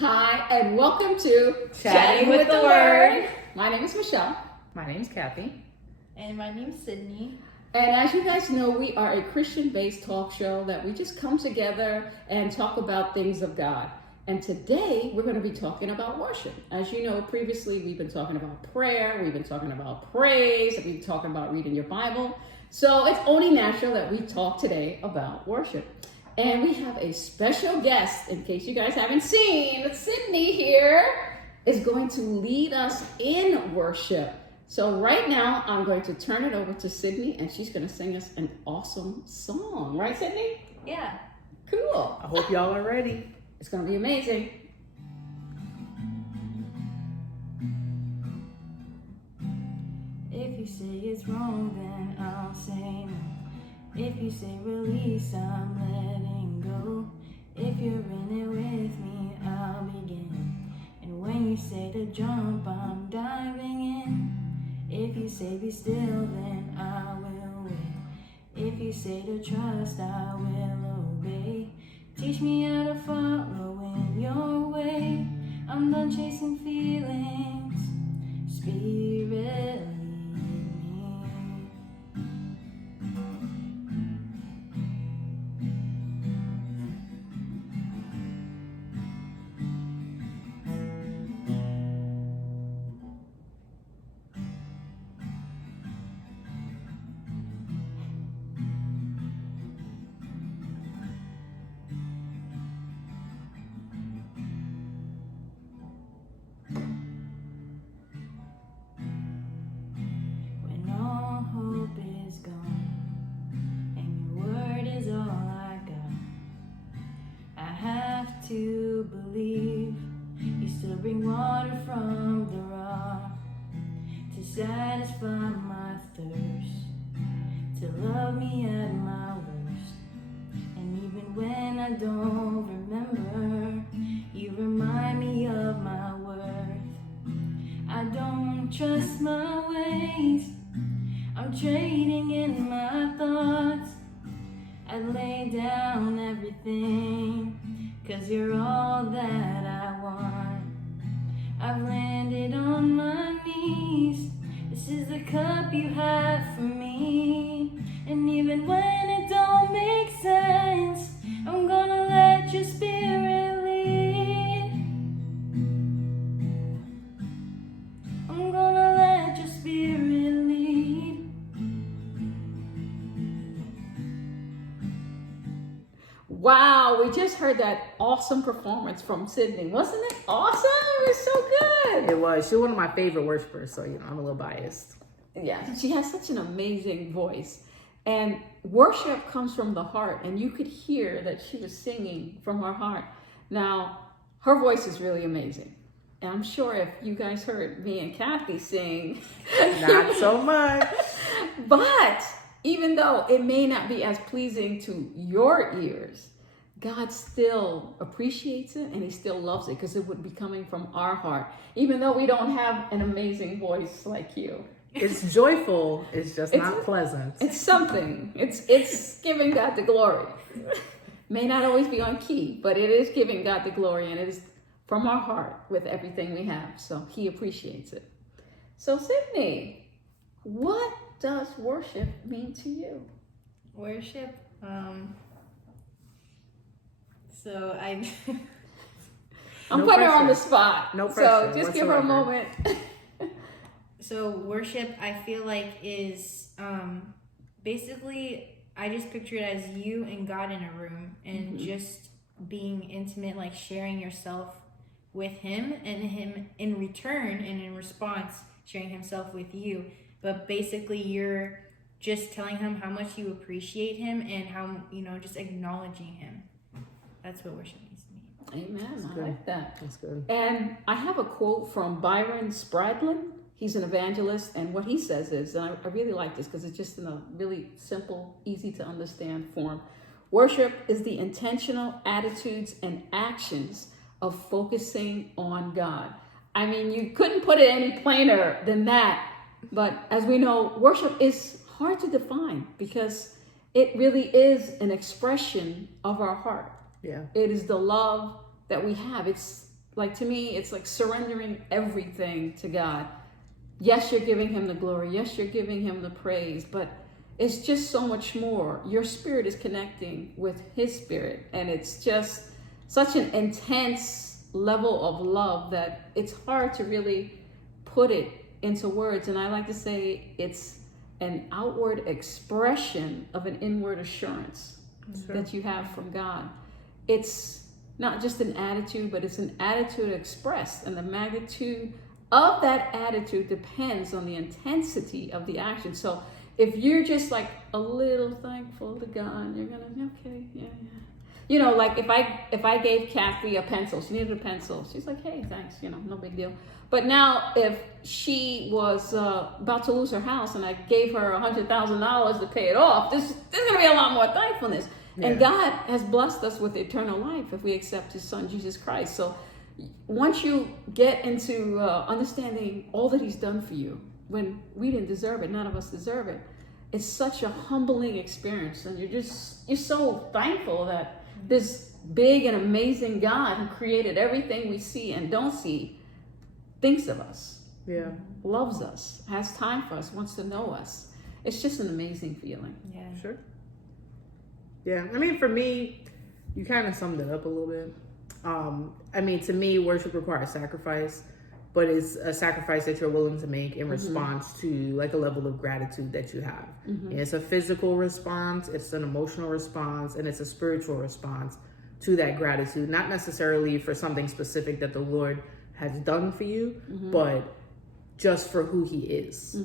Hi, and welcome to Chatting with the Word. My name is Michelle. My name's Kathy. And my name's Sydney. And as you guys know, we are a Christian-based talk show that we just come together and talk about things of God. And today we're going to be talking about worship. As you know, previously we've been talking about prayer, we've been talking about praise, we've been talking about reading your Bible. So it's only natural that we talk today about worship. And we have a special guest, in case you guys haven't seen, Sydney here is going to lead us in worship. So right now, I'm going to turn it over to Sydney, and she's going to sing us an awesome song. Right, Sydney? Yeah. Cool. I hope y'all are ready. It's going to be amazing. If you say it's wrong, then I'll say no. If you say release, I'm letting go. If you're in it with me, I'll begin. And when you say to jump, I'm diving in. If you say be still, then I will wait. If you say to trust, I will obey. Teach me how to follow in your way. I'm done chasing feelings. Spirit, lead me. When all hope is gone and your word is all I got, I have to believe you still bring water from the rock to satisfy my thirst, to love me at my worst. And even when I don't remember, you remind me of my worth. I don't trust my ways, I'm trading in my thoughts. I lay down everything, 'cause you're all that I want. I've landed on my knees, this is the cup you have for me. And even when it don't make sense, I'm gonna let your spirit lead. I'm gonna let your spirit lead. Wow, we just heard that awesome performance from Sydney. Wasn't it awesome? It was so good. It was. She's one of my favorite worshipers, so I'm a little biased. Yeah, she has such an amazing voice. And worship comes from the heart, and you could hear that she was singing from her heart. Now, her voice is really amazing. And I'm sure if you guys heard me and Kathy sing, Not so much. but even though it may not be as pleasing to your ears, God still appreciates it and he still loves it because it would be coming from our heart, even though we don't have an amazing voice like you. It's joyful. It's just not pleasant. It's something. It's giving God the glory. May not always be on key, but it is giving God the glory, and it is from our heart with everything we have. So he appreciates it. So Sydney, what does worship mean to you? Worship, so I I'm No putting her on the pressure. spot. No So pressure just give her a whatsoever. moment. So worship, I feel like, is basically, I just picture it as you and God in a room and just being intimate, like sharing yourself with him, and him in return and in response sharing himself with you. But basically you're just telling him how much you appreciate him and how, just acknowledging him. That's what worship means to me. Amen. I good. like that. That's good. And I have a quote from Byron Spradlin. He's an evangelist, and what he says is, and I really like this because it's just in a really simple, easy to understand form. Worship is the intentional attitudes and actions of focusing on God. I mean, you couldn't put it any plainer than that. But as we know, worship is hard to define because it really is an expression of our heart. Yeah. It is the love that we have. It's Like, to me, it's like surrendering everything to God. Yes, you're giving him the glory. Yes, you're giving him the praise, but it's just so much more. Your spirit is connecting with his spirit, and it's just such an intense level of love that it's hard to really put it into words. And I like to say it's an outward expression of an inward assurance that you have from God. It's not just an attitude, but it's an attitude expressed, and the magnitude of that attitude depends on the intensity of the action. So if you're just like a little thankful to God, you're gonna, okay, yeah. You know, like if I gave Kathy a pencil, she needed a pencil. She's like, hey, thanks, you know, no big deal. But now if she was about to lose her house and I gave her $100,000 to pay it off, there's gonna be a lot more thankfulness. Yeah. And God has blessed us with eternal life if we accept his son, Jesus Christ. So once you get into understanding all that he's done for you, when we didn't deserve it, none of us deserve it, it's such a humbling experience. And you're so thankful that this big and amazing God who created everything we see and don't see thinks of us, loves us, has time for us, wants to know us. It's just an amazing feeling. Yeah. Sure. Yeah, I mean, for me, you kind of summed it up a little bit. I mean, to me, worship requires sacrifice, but it's a sacrifice that you're willing to make in response to like a level of gratitude that you have. It's a physical response, it's an emotional response, and it's a spiritual response to that gratitude, not necessarily for something specific that the Lord has done for you, but just for who he is.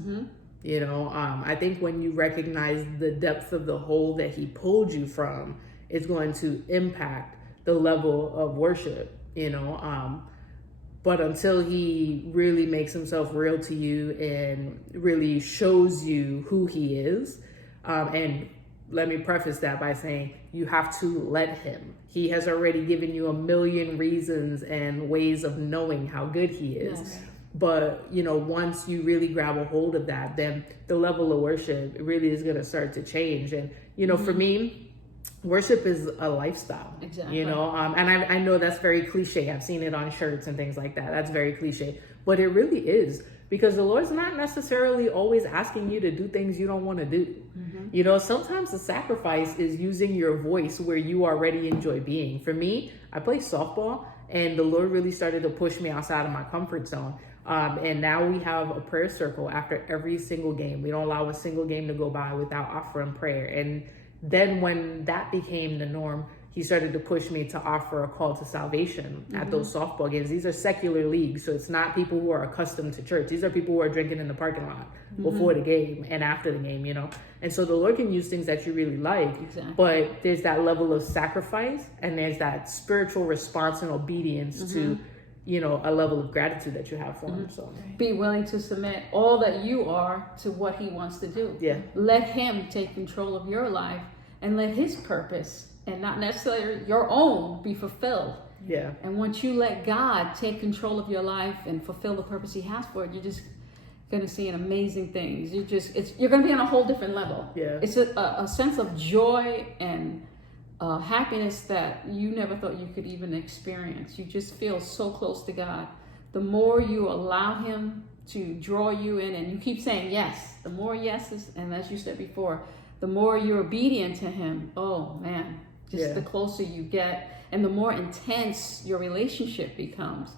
You know, I think when you recognize the depth of the hole that he pulled you from, it's going to impact the level of worship, you know. But until he really makes himself real to you and really shows you who he is, and let me preface that by saying you have to let him. He has already given you a million reasons and ways of knowing how good he is. Yes. But, you know, once you really grab a hold of that, then the level of worship really is going to start to change. And, you know, for me, worship is a lifestyle. Exactly. You know, and I know that's very cliche. I've seen it on shirts and things like that. That's very cliche. But it really is, because the Lord's not necessarily always asking you to do things you don't want to do. You know, sometimes the sacrifice is using your voice where you already enjoy being. For me, I play softball, and the Lord really started to push me outside of my comfort zone. And now we have a prayer circle after every single game. We don't allow a single game to go by without offering prayer. And then when that became the norm, he started to push me to offer a call to salvation at those softball games. These are secular leagues, so it's not people who are accustomed to church. These are people who are drinking in the parking lot before the game and after the game, you know. And so the Lord can use things that you really like, but there's that level of sacrifice, and there's that spiritual response and obedience to, you know, a level of gratitude that you have for him. So be willing to submit all that you are to what he wants to do. Yeah. Let him take control of your life, and let his purpose, and not necessarily your own, be fulfilled. Yeah. And once you let God take control of your life and fulfill the purpose he has for it, you're just going to see amazing things. You're going to be on a whole different level. Yeah. It's a sense of joy and happiness that you never thought you could even experience. You just feel so close to God. The more you allow him to draw you in, and you keep saying yes, the more yeses, and as you said before, the more you're obedient to him, oh man, just the closer you get, and the more intense your relationship becomes.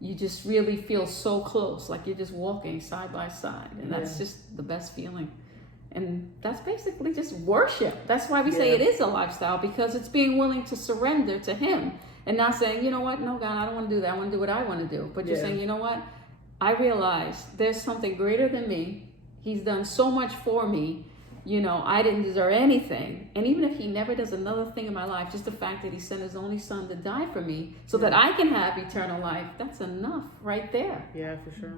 You just really feel so close, like you're just walking side by side, and that's just the best feeling. And that's basically just worship. That's why we say it is a lifestyle, because it's being willing to surrender to him and not saying, you know what, no, God, I don't want to do that. I want to do what I want to do. But you're saying, you know what, I realize there's something greater than me. He's done so much for me. You know, I didn't deserve anything. And even if he never does another thing in my life, just the fact that he sent his only son to die for me so that I can have eternal life, that's enough right there. Yeah, for sure.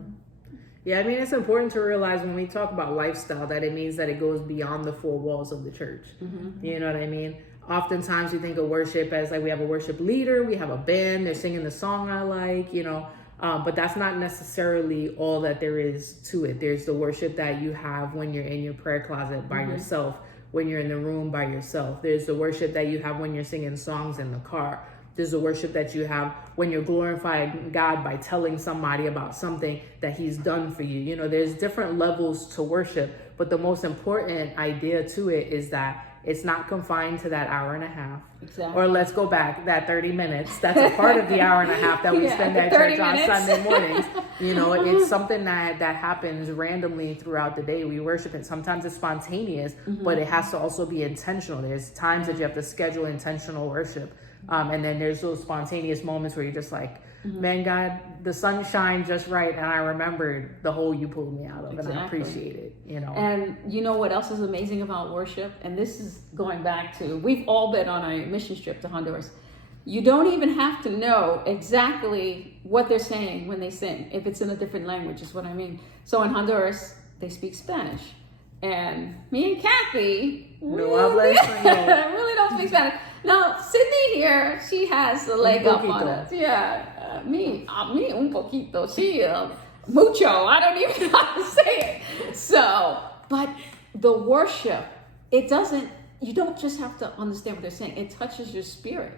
Yeah, I mean, it's important to realize when we talk about lifestyle that it means that it goes beyond the four walls of the church. You know what I mean? Oftentimes we think of worship as like we have a worship leader, we have a band, they're singing the song I like, you know. But that's not necessarily all that there is to it. There's the worship that you have when you're in your prayer closet by yourself, when you're in the room by yourself. There's the worship that you have when you're singing songs in the car. There's a worship that you have when you're glorifying God by telling somebody about something that he's done for you. You know, there's different levels to worship, but the most important idea to it is that it's not confined to that hour and a half. Exactly. Or let's go back, that 30 minutes. That's a part of the hour and a half that we spend at church on Sunday mornings. You know, it's something that happens randomly throughout the day. We worship it. Sometimes it's spontaneous, but it has to also be intentional. There's times that you have to schedule intentional worship. And then there's those spontaneous moments where you're just like, man, God, the sun shined just right, and I remembered the hole you pulled me out of, and I appreciate it, you know. And you know what else is amazing about worship? And this is going back to, we've all been on a mission trip to Honduras. You don't even have to know exactly what they're saying when they sing, if it's in a different language, is what I mean. So in Honduras, they speak Spanish. And me and Kathy really don't speak Spanish. Now, Sydney here, she has a leg up on us. Yeah, me un poquito. She, mucho. I don't even know how to say it. So, but the worship, you don't just have to understand what they're saying. It touches your spirit.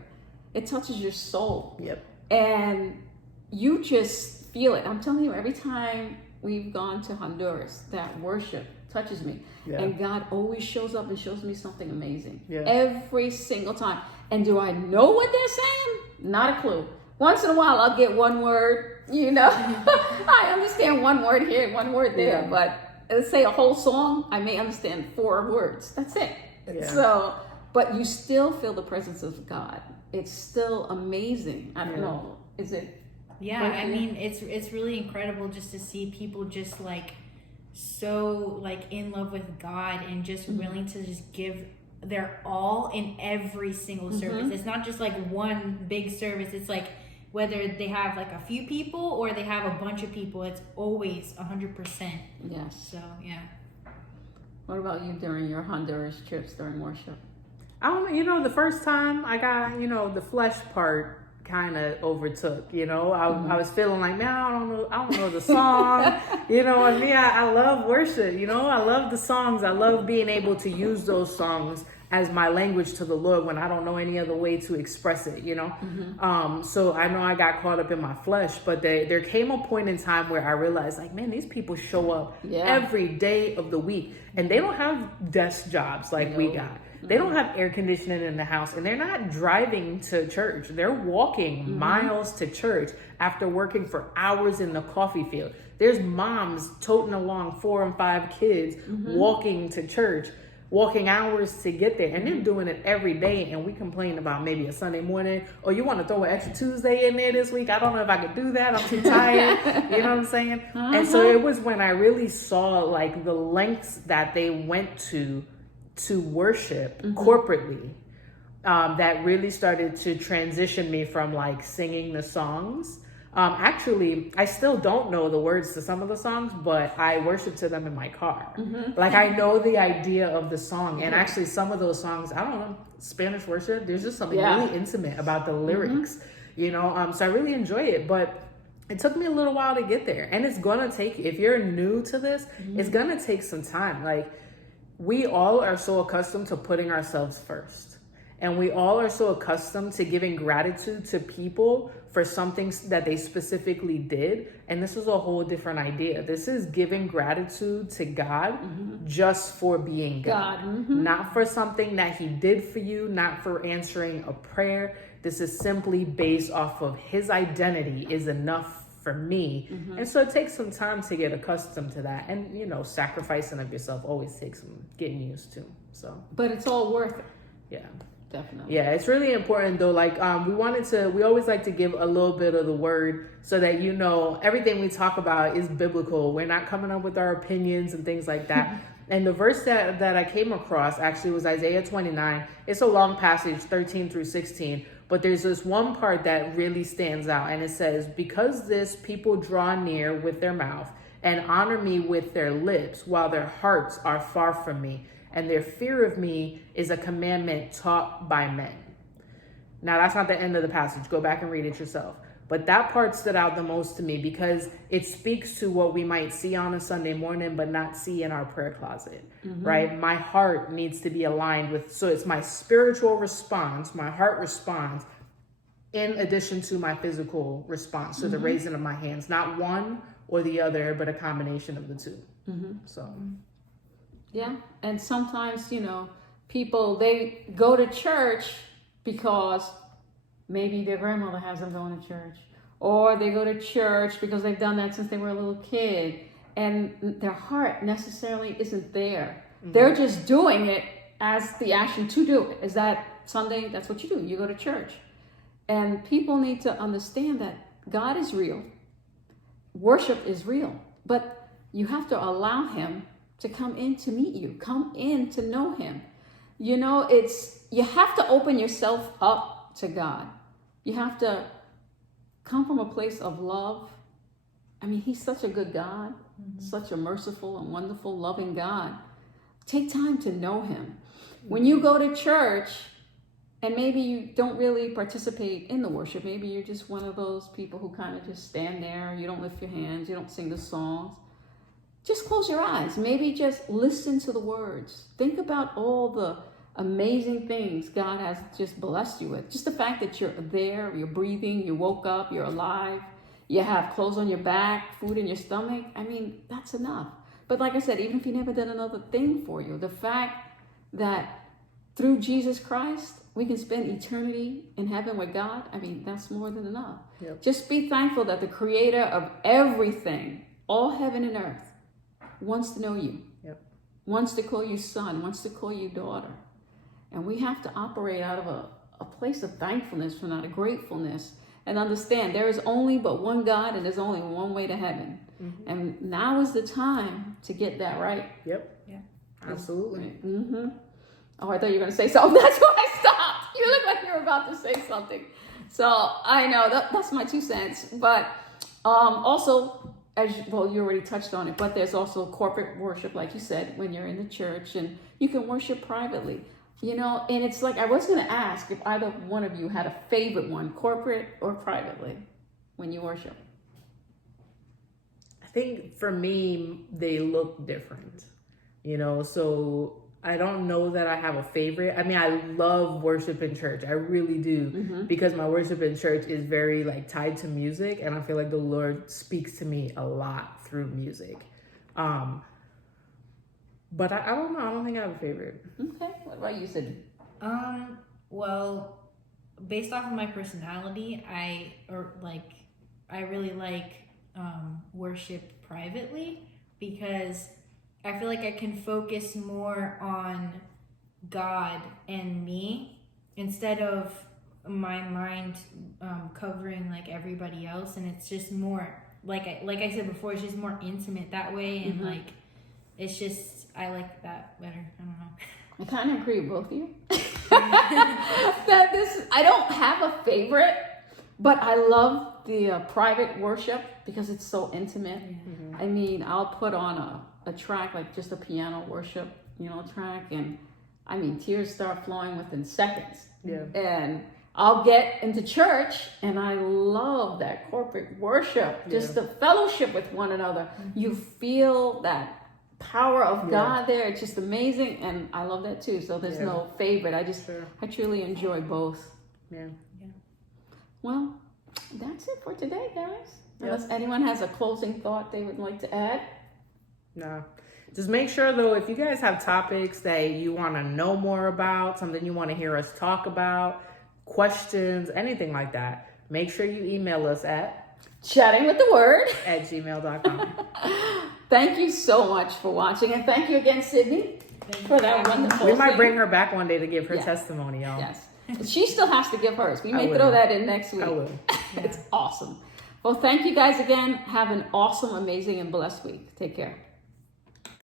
It touches your soul. Yep. And you just feel it. I'm telling you, every time we've gone to Honduras, that worship touches me. Yeah. And God always shows up and shows me something amazing. Yeah. Every single time. And do I know what they're saying? Not a clue. Once in a while, I'll get one word, you know. I understand one word here, one word there. Yeah. But let's say a whole song, I may understand 4 words. That's it. Yeah. So, but you still feel the presence of God. It's still amazing. I don't know. Is it? Yeah, I mean, it's really incredible just to see people just like so like in love with God and just willing to just give their all in every single service. It's not just like one big service. It's like whether they have like a few people or they have a bunch of people, it's always 100%. Yes. So yeah. What about you during your Honduras trips during worship? I don't know, you know, the first time I got, you know, the flesh part kind of overtook, you know. I was feeling like, man, I don't know the song. You know, I mean, I love worship, you know, I love the songs. I love being able to use those songs as my language to the Lord when I don't know any other way to express it, you know. So I know I got caught up in my flesh, but there came a point in time where I realized, like, man, these people show up every day of the week, and they don't have desk jobs like we got. They don't have air conditioning in the house, and they're not driving to church. They're walking miles to church after working for hours in the coffee field. There's moms toting along 4 and 5 kids, walking to church, walking hours to get there, and they're doing it every day. And we complain about maybe a Sunday morning, or you want to throw an extra Tuesday in there this week. I don't know if I could do that. I'm too tired. You know what I'm saying? And so it was when I really saw like the lengths that they went to worship corporately, that really started to transition me from like singing the songs. Actually, I still don't know the words to some of the songs, but I worship to them in my car. Like I know the idea of the song, and actually some of those songs, I don't know, Spanish worship, there's just something really intimate about the lyrics, you know. So I really enjoy it, but it took me a little while to get there, and it's gonna take, if you're new to this, it's gonna take some time. Like, we all are so accustomed to putting ourselves first. And we all are so accustomed to giving gratitude to people for something that they specifically did. And this is a whole different idea. This is giving gratitude to God just for being God. Not for something that he did for you, not for answering a prayer. This is simply based off of his identity is enough for me. And so it takes some time to get accustomed to that. And, you know, sacrificing of yourself always takes some getting used to. So, but it's all worth it. Yeah. Definitely. Yeah, it's really important though. Like, we always like to give a little bit of the word so that, you know, everything we talk about is biblical. We're not coming up with our opinions and things like that. And the verse that I came across actually was Isaiah 29. It's a long passage, 13 through 16. But there's this one part that really stands out, and it says, because this people draw near with their mouth and honor me with their lips, while their hearts are far from me, and their fear of me is a commandment taught by men. Now, that's not the end of the passage. Go back and read it yourself. But that part stood out the most to me because it speaks to what we might see on a Sunday morning, but not see in our prayer closet, right? My heart needs to be aligned with, so it's my spiritual response. My heart responds in addition to my physical response to the raising of my hands, not one or the other, but a combination of the two. So, Yeah, and sometimes, people, they go to church because maybe their grandmother has them going to church, or they go to church because they've done that since they were a little kid, and their heart necessarily isn't there. They're just doing it as the action to do it. Is that Sunday? That's what you do. You go to church. And people need to understand that God is real. Worship is real. But you have to allow him to come in to meet you. Come in to know him. You have to open yourself up to God. You have to come from a place of love. I mean, he's such a good God, such a merciful and wonderful, loving God. Take time to know him. When you go to church, and maybe you don't really participate in the worship, maybe you're just one of those people who kind of just stand there, you don't lift your hands, you don't sing the songs. Just close your eyes. Maybe just listen to the words. Think about all the amazing things God has just blessed you with. Just the fact that you're there, you're breathing, you woke up, you're alive, you have clothes on your back, food in your stomach. I mean, that's enough. But like I said, even if he never did another thing for you, the fact that through Jesus Christ, we can spend eternity in heaven with God, I mean, that's more than enough. Yep. Just be thankful that the creator of everything, all heaven and earth, wants to know you, wants to call you son, wants to call you daughter. And we have to operate out of a place of thankfulness, from that, a gratefulness, and understand there is only but one God and there's only one way to heaven. And now is the time to get that right. Yep. Yeah. Absolutely. Oh, I thought you were going to say something. That's why I stopped. You look like you were about to say something. So I know that's my 2 cents. But also, you already touched on it, but there's also corporate worship, like you said, when you're in the church, and you can worship privately. And it's like, I was going to ask if either one of you had a favorite one, corporate or privately, when you worship. I think for me, they look different, so I don't know that I have a favorite. I mean, I love worship in church. I really do, because my worship in church is very tied to music, and I feel like the Lord speaks to me a lot through music. But I don't know. I don't think I have a favorite. Okay. What about you, Sydney? Well, based off of my personality, I really like worship privately, because I feel like I can focus more on God and me instead of my mind covering everybody else, and it's just more like I said before, it's just more intimate that way, and it's just, I like that better. I don't know. I kind of agree with both of you. I don't have a favorite, but I love the private worship because it's so intimate. I mean, I'll put on a track, like just a piano worship, track, and I mean, tears start flowing within seconds. Yeah. And I'll get into church, and I love that corporate worship, just the fellowship with one another. You feel that power of God there. It's just amazing, and I love that too. So there's no favorite. I truly enjoy both. Yeah. Well, that's it for today, guys. Unless anyone has a closing thought they would like to add. No. Just make sure, though, if you guys have topics that you want to know more about, something you want to hear us talk about, questions, anything like that, make sure you email us at chattingwiththeword@gmail.com. Thank you so much for watching, and thank you again, Sydney, for that wonderful. We might bring her back one day to give her testimony, y'all. Yes, she still has to give hers. We may throw that in next week. I will. It's awesome. Well, thank you guys again. Have an awesome, amazing, and blessed week. Take care.